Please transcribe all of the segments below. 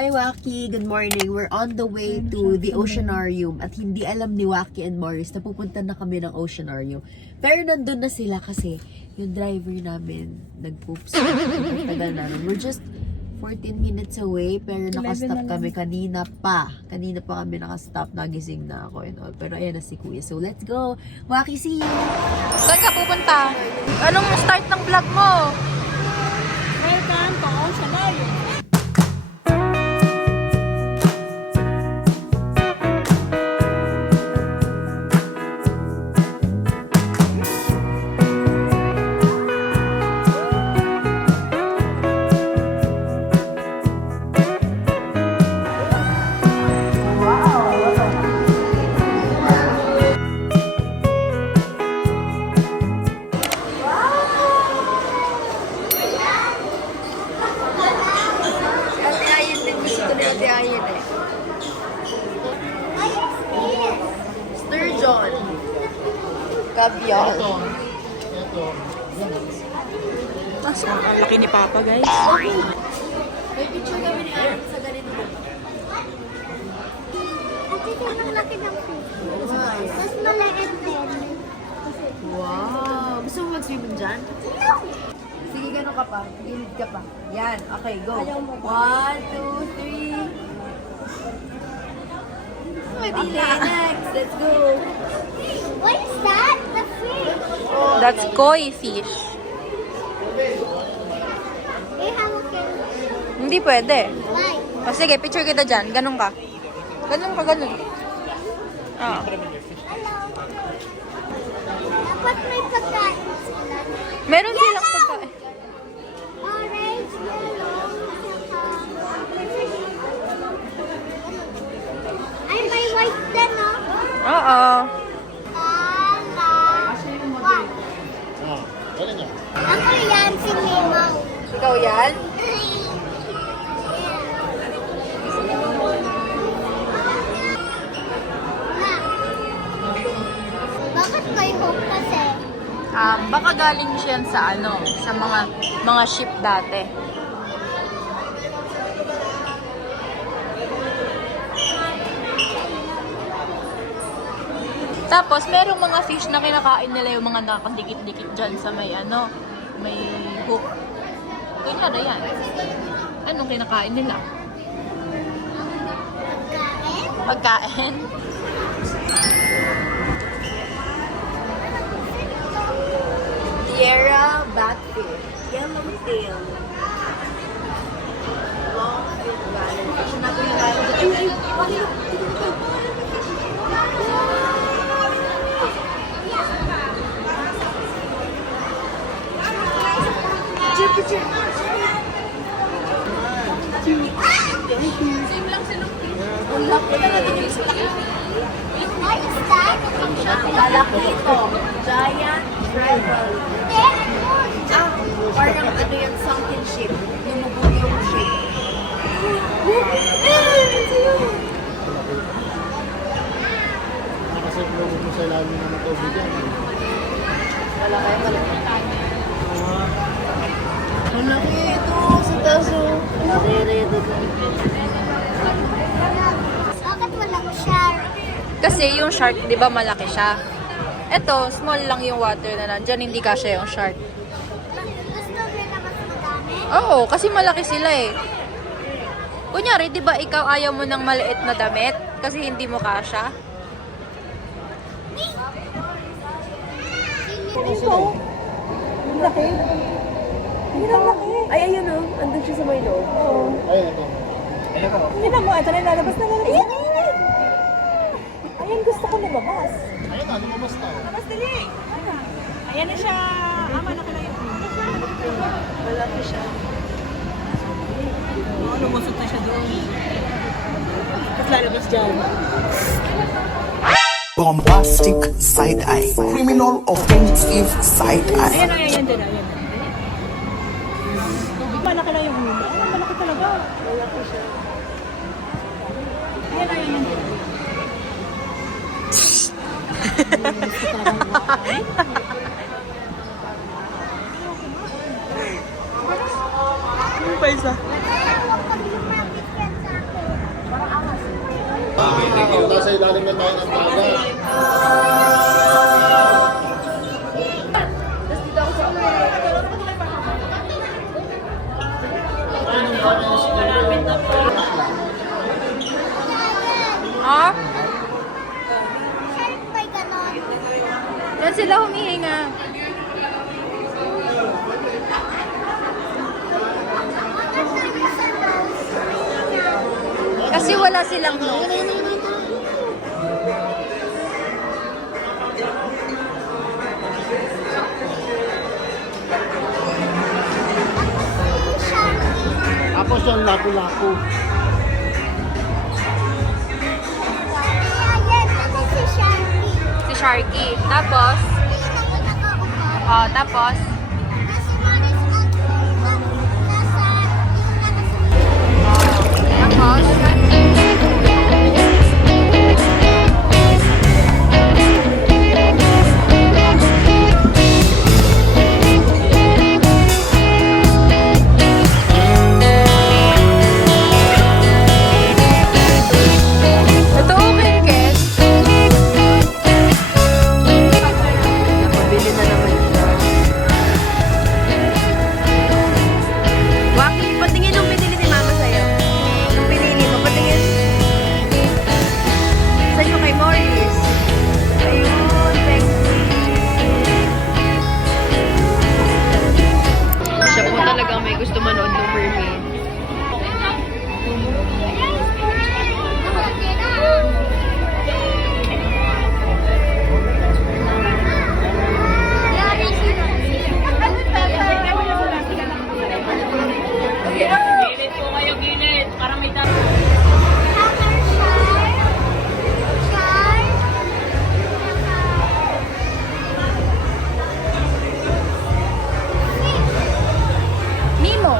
Hi Waki, good morning. We're on the way to the Oceanarium at hindi alam ni Waki and Morris na pupunta na kami ng Oceanarium. Pero nandun na sila kasi yung driver namin nag-poops. Tagal namin. We're just 14 minutes away pero nakastop kami kanina pa. Kanina pa kami nakastop. Nagising na ako and all. Pero ayan na si Kuya. So let's go. Waki, see you! Saan ka pupunta? Anong start ng vlog mo? Welcome to Oceanarium. Sturgeon. Caviar. Tapos ang laki ni Papa, guys. May picture kami ni Aaron sa ganito. At ito yung laki ng fish. Mas maliit din. Wow! Gusto mo mag-swimming dyan? Sige, gano'n ka pa. Gilid ka pa. Yan. Okay, go. 1, 2, 3. Okay, next. Let's go. What is that? The fish. That's koi fish. They have a can. Hindi pwede. Why? O sige, picture kita dyan. Ganun ka. Ganun ka, ganun. Ah. Hello. Dapat may pagkain sila. Meron silang pagkain. Orange, yellow, ay, may white din, no? Oo. Ako yan, si Mimaw. Ikaw yan? Bakit may hope kasi? Baka galing siya sa ano, sa mga ship dati. Tapos, merong mga fish na kinakain nila yung mga nakadikit-dikit dyan sa may ano, may hook. Kunyari yan. Anong kinakain nila? Pagkain? Pagkain? Sierra Batfish. Yellowtail. Longfin Valley. Kasi natin yung valley. Ulap ko talaga yung isa. What is that? Lalaki ito. Giant Tribal. Parang ano yung sunken ship. Lumubog yung ship. Nakasaglong mo sa ilalim ng tubig yan. Malaki, malaki. Malaki ito sa taso. Malaki ito. Bakit walang shark? Kasi yung shark, di ba malaki siya? Ito, small lang yung water na nandyan, hindi kasya yung shark. Gusto nila mas madami? Oo, kasi malaki sila eh. Kunyari, di ba ikaw ayaw mo ng maliit na damit? Kasi hindi mo kasya? Ay, ayun o. Andun siya sa may loob. Ayun, ito. Tignan mo, ito na lalabas na lalabas. Ayan! Ayan, gusto ko lumabas. Ayun na, lumabas na. Labas dali! Ayan na siya. Ama na kala yung Malaki siya. lumusot na siya doon. Tapos lalabas dyan. Bombastic side eye, criminal offensive side eye. Ayan, ayan, ayan, ayan. Malaki na yung hula. Ayan, malaki talaga. Malaki siya. Ayan, ayan, ayan. Ano pa isa? Pag lumapit yan sa nasa ilalim na tayo ng dagat. Ah? Shark by ganon. Yan sila humihinga. Kasi wala silang nose. Tapos yung lapu-lapu. Ayan, ano si Sharky? Si Sharky. Tapos, Hindi na nakaupo. oh, tapos, Nasa Maris at nasa tapos, ito okay, Kes. Napabili na naman siya. Waki, patingin yung pinili ni Mama sa'yo. Yung pinili mo, patingin. Saan yung kay Morris? Ayun, thank you. Siya po talagang may gusto manood ng mermaid. Nemo.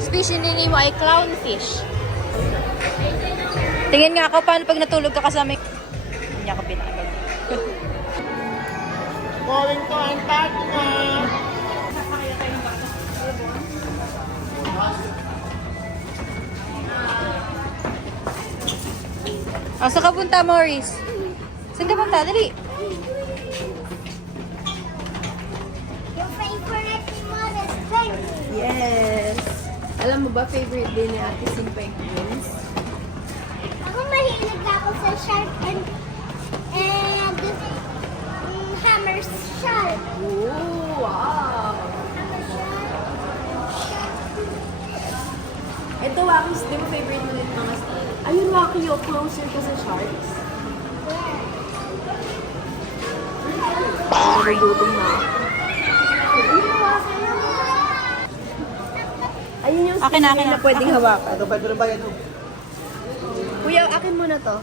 Species ni Nemo ay clownfish. Tingin nga ako paano pag natulog ka kasama. Hindi ako pinagod. Going to Antarctica! Oh, saan ka punta, Morris? Saan ka punta? Dali. Yung favorite ni Maris, penguin. Yes. Alam mo ba, favorite din ni Ate Sing penguins? Ako mahilig ako sa shark and hammer shark. Oh, wow. Hammer shark. Ito, Wakis, di ba favorite mo din mga style? Ayun, Waki, yo, closer ka sa sharks. Nagugutom na. Ayun yung Akin na, akin na na. pwedeng hawakan. Ito, pwede rin ba yan? Kuya, akin muna to.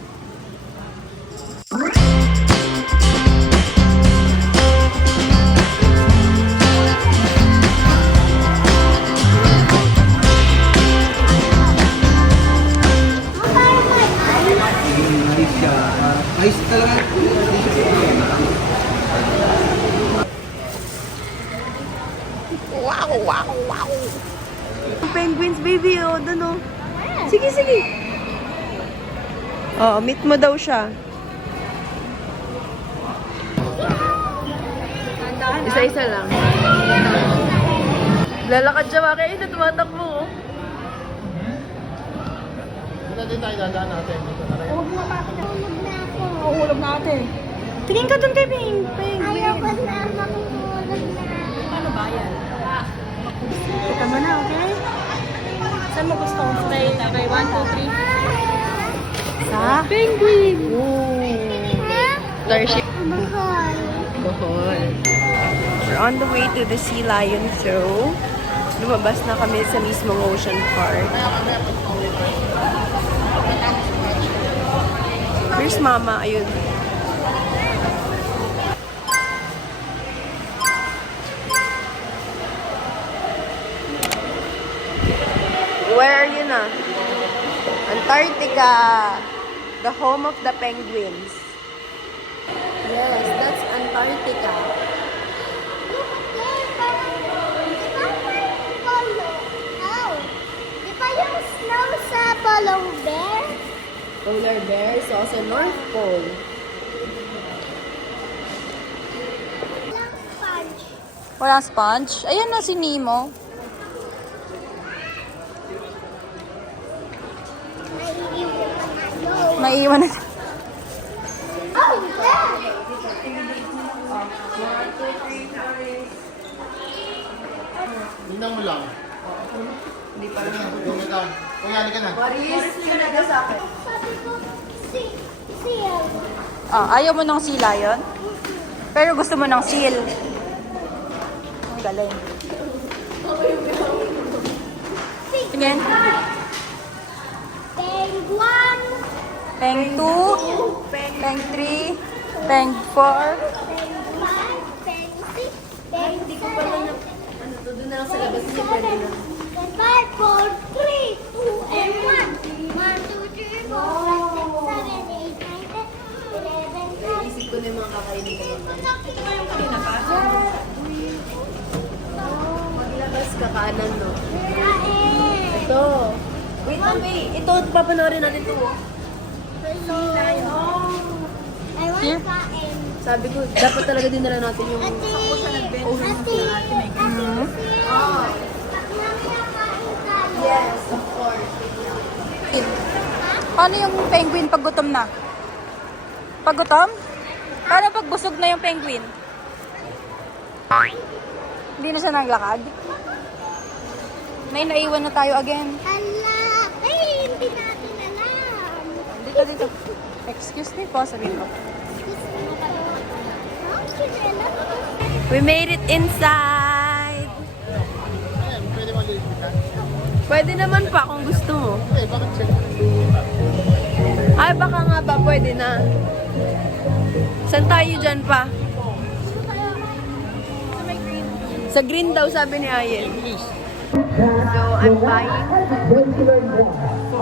Ice talaga. Penguins, baby, oh, dun, oh. Sige, sige. Oh, meet mo daw siya. Isa-isa lang. Lalakad siya, Waki. Ay, tumatakbo, oh. Dito din tayo dadaan natin. Dito na rin. Mahulog na ako. Tingin ka dun kay Ping. Ayoko na mahulog na. Paano ba yan? Teka mo na, okay? Saan mo gusto kong stay? Okay, 1, 2, 3. Sa? Penguin! Starship. Mahal. Bohol. We're on the way to the Sea Lion Show. Lumabas na kami sa mismong Ocean Park. Where's Mama? Ayun. Where are you na? Antarctica! The home of the penguins. Yes, that's Antarctica. Look there, parang, di ba parang polo? Oh, di ba yung snow sa polong bear? Polar bear, so sa North Pole. Walang sponge. Walang sponge? Ayan na si Nemo. Naiiwan Naiiwan na tayo. na. Oh, there! Tingnan mo lang. Hindi pa rin. Tingnan ka. Kuya, halika na. Sabi ko, seal. Ayaw mo ng sea lion? Pero gusto mo ng seal. Ang galing. Tingin. Penguin. Peng 2, Peng 3, Peng 4. Peng 5. Peng 6. Peng 7. Ano to, doon na lang sa labas niya pwede na. 5, 4, 3, 2, and 1. 1, 2, 3, 4, 5, 6, 7, 8, 9, 10, 11, 12. Isip ko na yung mga kakainin ko. Maglabas ka kanan, no? Ito. Wait lang, wait. Ito, papanoorin natin ito. I want Here? kain. Sabi ko, dapat talaga dinala natin yung... Ate, Yes, of course. Paano yung penguin pag gutom na? Pag gutom? Paano pag busog na yung penguin? Hindi na siya naglakad? May naiwan na tayo again. Hala, ay, hindi natin alam. Dito, dito. Excuse me po, sabihin ko. We made it inside! Ayan, pwede malipitan. Pwede naman pa kung gusto mo. Eh, bakit siya? Ay, baka nga ba, pwede na. Saan tayo dyan pa? Sa green daw, sabi ni Ayen. So, I'm buying for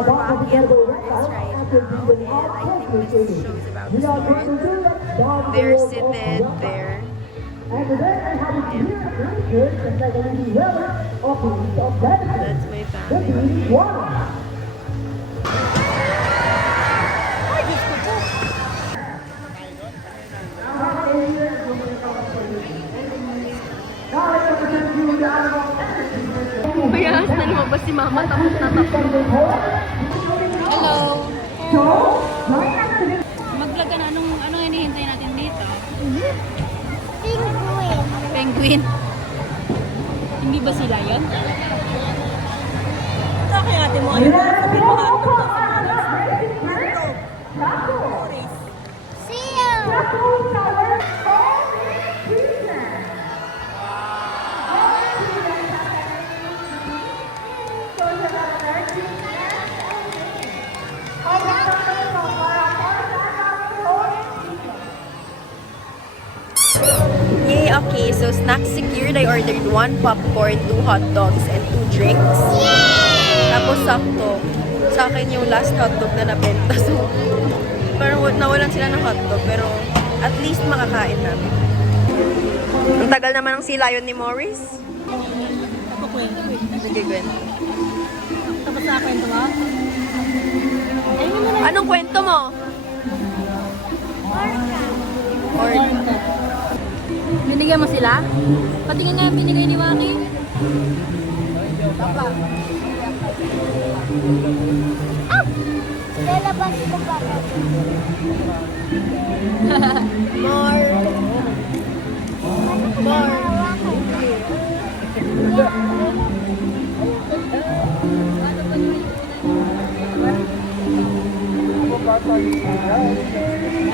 Rocky and Morris right now. And I think this show's about to start. They're seated there. That's my family. Kaya na lumabas si Mama, tapos na tapos. Hello. Maglaga na. Anong hinihintay natin dito? Penguin. Penguin. Hindi ba sila yun? Seal. Yay, okay. So, snack secured. I ordered 1 popcorn, 2 hot dogs, and 2 drinks. Tapos, sakto. Sa akin yung last hotdog na nabenta. So, parang nawalan sila ng hotdog. Pero, at least makakain namin. Ang tagal naman ng sea lion ni Morris. Sige, Gwen. Tapos sa kwento mo? Anong kwento mo? Orca. Binigyan mo sila? Patingin nga yung binigay ni Waki. Lalabas ko pa. More.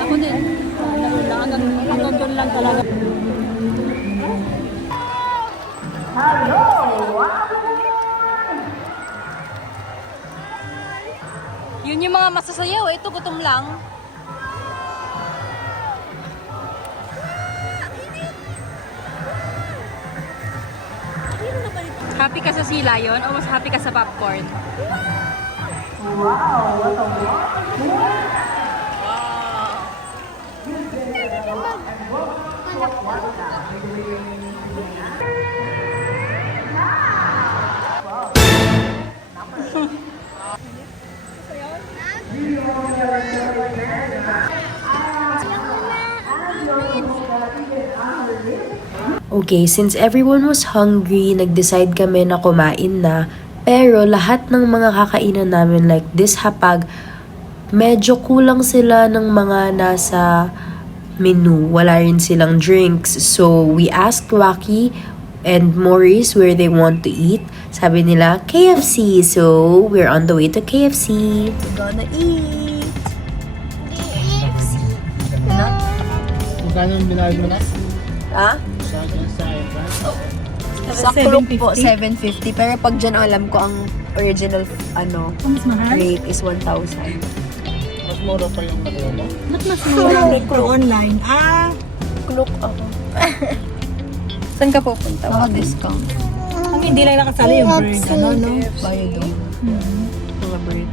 Ako din. Hanggang doon lang talaga. Yun yung mga masasayaw. Ito gutom lang. Happy ka sa sea lion o mas happy ka sa popcorn? Okay, since everyone was hungry, nag-decide kami na kumain na. Pero lahat ng mga kakainan namin like this hapag, medyo kulang sila ng mga nasa menu. Wala rin silang drinks. So, we asked Waki and Maurice where they want to eat. Sabi nila, KFC. So, we're on the way to KFC. We're gonna eat. Magkano yung binayad mo na? Ha? Sa Sa crook po, 750. Pero pag dyan, alam ko ang original rate is 1,000. Mas mura pa yung nakuha mo. online. Crook ako. Saan ka pupunta? Mga discount. Kung hindi lang nakasali yung bird, ano, no? Bayad doon. Mga bird.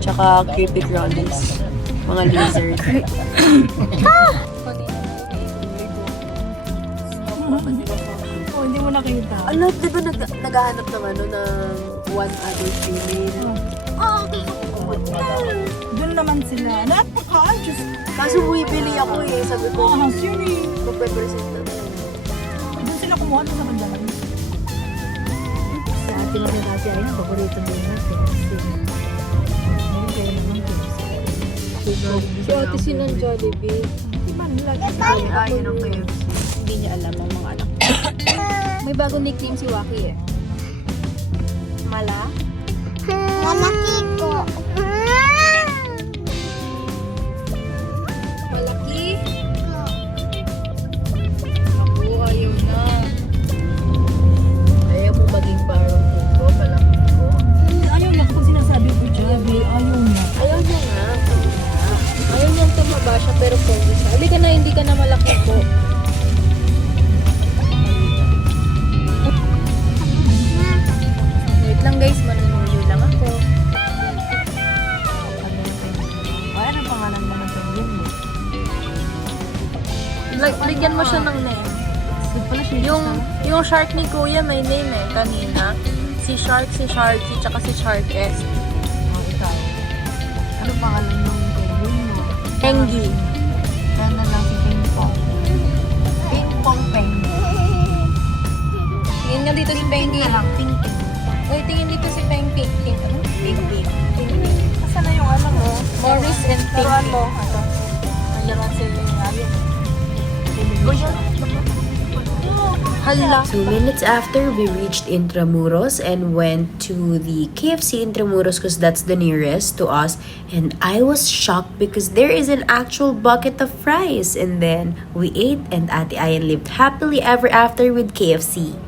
Tsaka creepy crawlies. Mga lizard. Oh, hindi mo nakita. Ano, di ba naghahanap ng one other female? Doon naman sila. Napaka, Diyos. Kaso bumibili ako eh. Sabi ko, Siri. magpe-present na. Doon sila kumuha doon sa bandalan. Sa atin lang natin ay paborito din natin. Si Ate Sinan Jollibee. Ayaw ng KFC. Hindi niya alam ang mga anak. May bagong nickname si Waki eh. Mala? Malaki ko. Malaki? Naku, ayaw na. Ayaw mo maging parang ko, malaki ko. Ayaw niya kung sinasabi ko dyan. Ayaw niya. Ayaw niya nga. Ayaw niyang tumaba siya pero pogi siya. Hindi ka na, hindi ka na malaki po. Wait lang guys, manunuyo lang ako. Ay, anong pangalan mo ng penguin mo? Bigyan mo siya ng name. Yung shark ni Kuya may name eh, kanina. Si Shark, si Sharky, tsaka si Sharkess. Oh, ikaw. Anong pangalan ng penguin mo? Hengi. Kaya na lang si Ping Pong. Ping pong penguin. Tingin nga dito si Pengi. Ping Ping. Uy, tingin dito si Pengi. Pengi. Asa na yung ano mo? Morris and Laruan Pinky. mo. Ito. Laruan sila yung ayun. Hala. 2 minutes after, we reached Intramuros and went to the KFC Intramuros because that's the nearest to us. And I was shocked because there is an actual bucket of fries. And then we ate and Ate Ayan lived happily ever after with KFC.